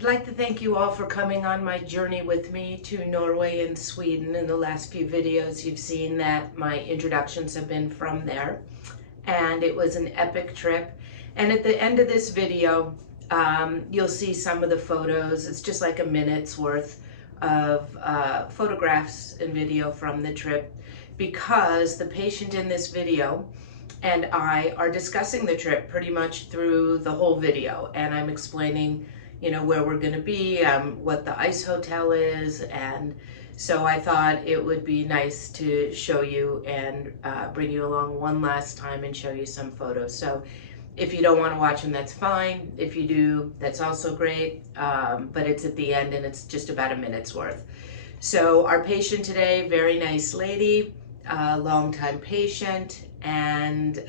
I'd like to thank you all for coming on my journey with me to Norway and Sweden. In the last few videos, you've seen that my introductions have been from there, and it was an epic trip. And at the end of this video, you'll see some of the photos. It's just like a minute's worth of photographs and video from the trip, because the patient in this video and I are discussing the trip pretty much through the whole video, and I'm explaining, you know, where we're going to be, what the ice hotel is, and so I thought it would be nice to show you and bring you along one last time and show you some photos. So if you don't want to watch them, that's fine. If you do, that's also great, but it's at the end and it's just about a minute's worth. So our patient today, very nice lady, long-time patient, and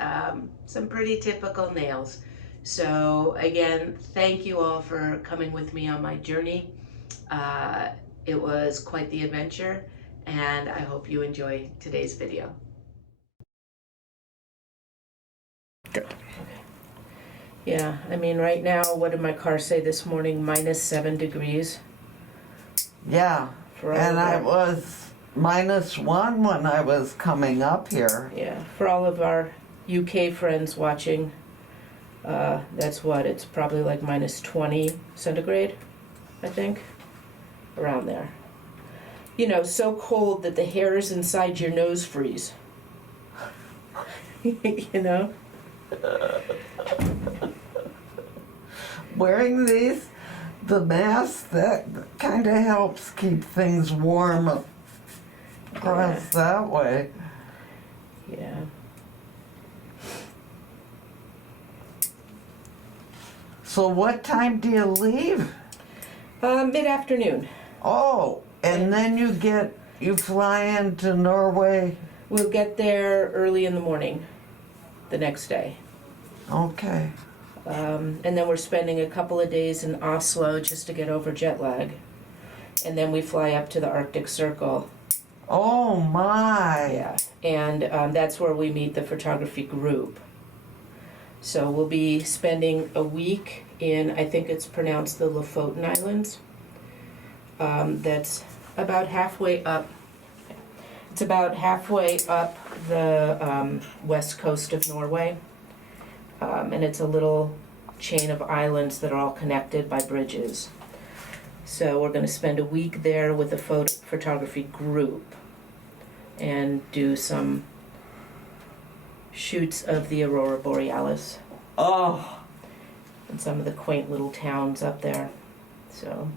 some pretty typical nails. So again, thank you all for coming with me on my journey. It was quite the adventure, and I hope you enjoy today's video. Yeah, I mean, right now, what did my car say this morning? -7 degrees. Yeah, and I was -1 when I was coming up here. Yeah, for all of our UK friends watching, that's what, it's probably like -20 centigrade, I think, around there. You know, so cold that the hairs inside your nose freeze. You know? Wearing the mask, that kind of helps keep things warm across that way. Yeah. So what time do you leave? Mid-afternoon. Oh, and then you fly into Norway? We'll get there early in the morning the next day. Okay. And then we're spending a couple of days in Oslo just to get over jet lag. And then we fly up to the Arctic Circle. Oh my! Yeah, and that's where we meet the photography group. So we'll be spending a week in, I think it's pronounced the Lofoten Islands. That's about halfway up. It's about halfway up the west coast of Norway. And it's a little chain of islands that are all connected by bridges. So we're going to spend a week there with the photography group and do some shoots of the Aurora Borealis. Oh! And some of the quaint little towns up there. So,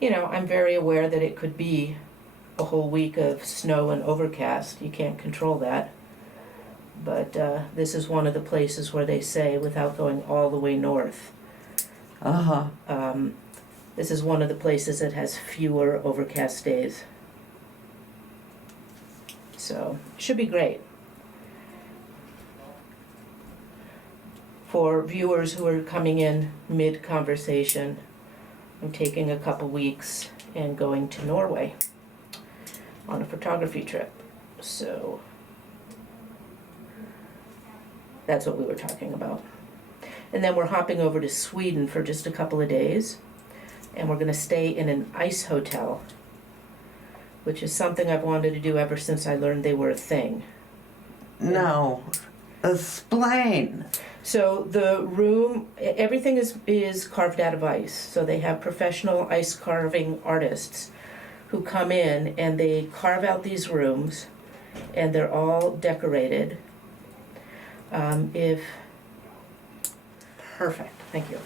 you know, I'm very aware that it could be a whole week of snow and overcast. You can't control that. But this is one of the places where they say, without going all the way north, this is one of the places that has fewer overcast days. So, should be great. For viewers who are coming in mid-conversation, I'm taking a couple weeks and going to Norway on a photography trip. So, that's what we were talking about. And then we're hopping over to Sweden for just a couple of days, and we're going to stay in an ice hotel, which is something I've wanted to do ever since I learned they were a thing. No. Explain. So the room, everything is carved out of ice. So they have professional ice carving artists who come in and they carve out these rooms, and they're all decorated. Perfect, thank you.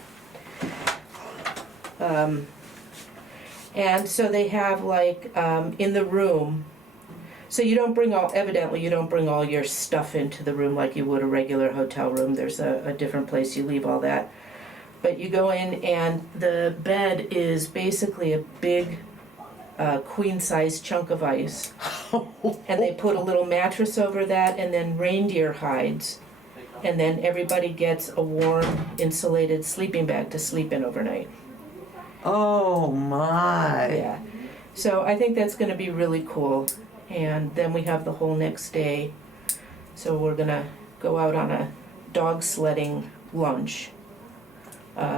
And so they have like in the room, so you don't bring evidently you don't bring all your stuff into the room like you would a regular hotel room. There's a different place you leave all that. But you go in and the bed is basically a big queen-size chunk of ice. And they put a little mattress over that and then reindeer hides. And then everybody gets a warm, insulated sleeping bag to sleep in overnight. Oh my! Yeah. So I think that's going to be really cool. And then we have the whole next day. So we're going to go out on a dog sledding lunch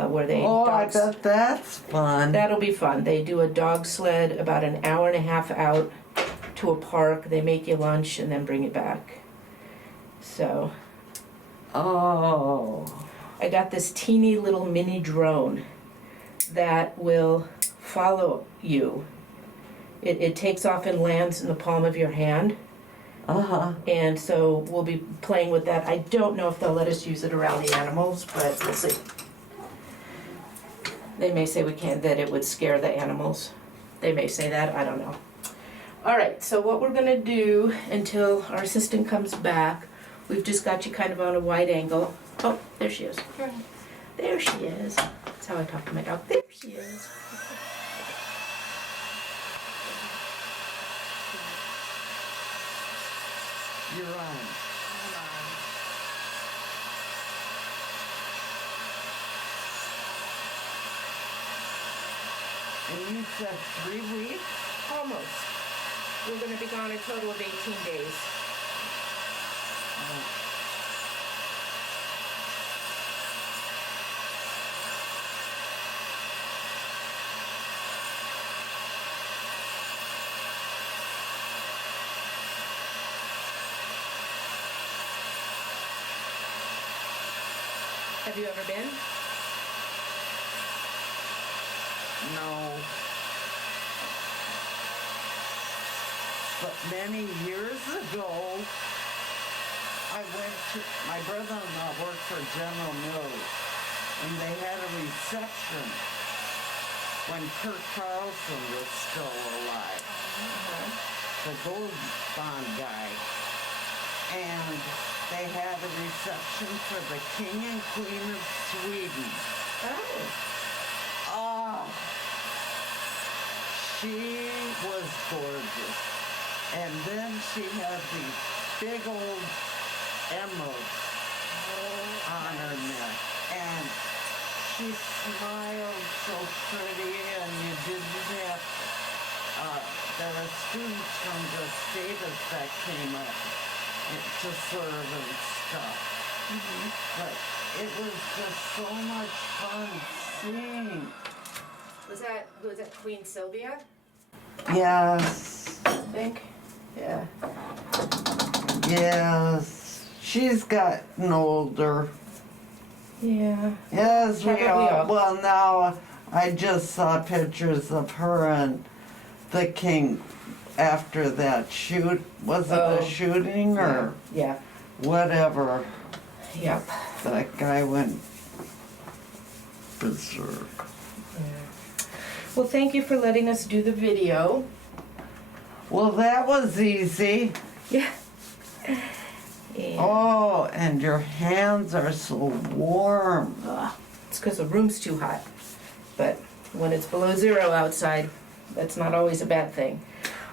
where they Oh, I dogs. bet that's fun. That'll be fun. They do a dog sled about an hour and a half out to a park. They make you lunch and then bring it back. So Oh. I got this teeny little mini drone that will follow you. It takes off and lands in the palm of your hand. Uh-huh. And so we'll be playing with that. I don't know if they'll let us use it around the animals, but we'll see. They may say we can't, that it would scare the animals. They may say that, I don't know. All right, so what we're gonna do until our assistant comes back, we've just got you kind of on a wide angle. Oh, there she is. There she is. That's how I talk to my dog. There she is. You're on. And you said 3 weeks? Almost. We're gonna be gone a total of 18 days. Have you ever been? No. But many years ago, I went to, my brother-in-law worked for General Mills, and they had a reception when Kurt Carlson was still alive, the gold bond guy. And they had a reception for the King and Queen of Sweden. Oh. Oh, she was gorgeous. And then she had these big old emeralds on her neck. And she smiled so pretty, and you didn't have, there were students from the status that came up to serve and stuff. But it was just so much fun seeing. Was that Queen Sylvia, Yes, I think? Yeah. yes. She's gotten older. Yeah. Yes, we Haven't we are. all? Well, now I just saw pictures of her and the king after that shoot. Was it a shooting or Yeah. whatever? Yep. That guy went berserk. Well, thank you for letting us do the video. Well, that was easy. Yeah. And, Oh, and your hands are so warm. it's because the room's too hot. But when it's below 0 outside, that's not always a bad thing.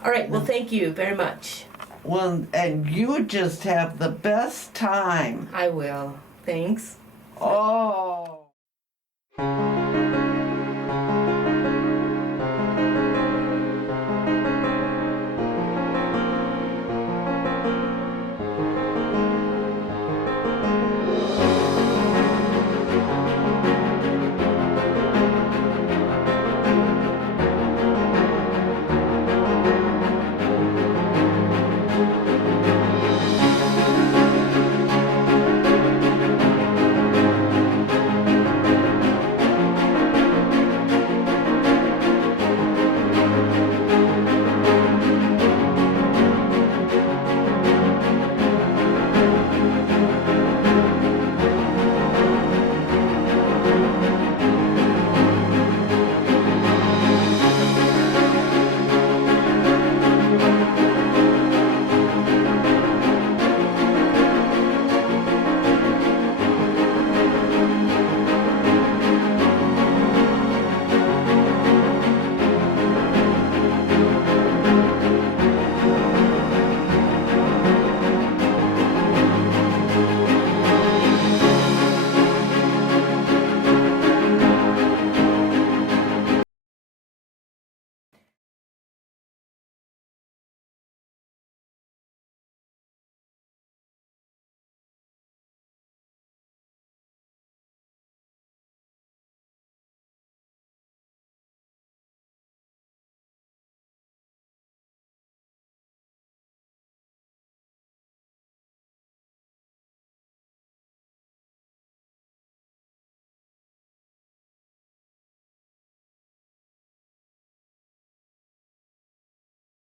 All right, well, thank you very much. Well, and you just have the best time. I will. Thanks. Oh.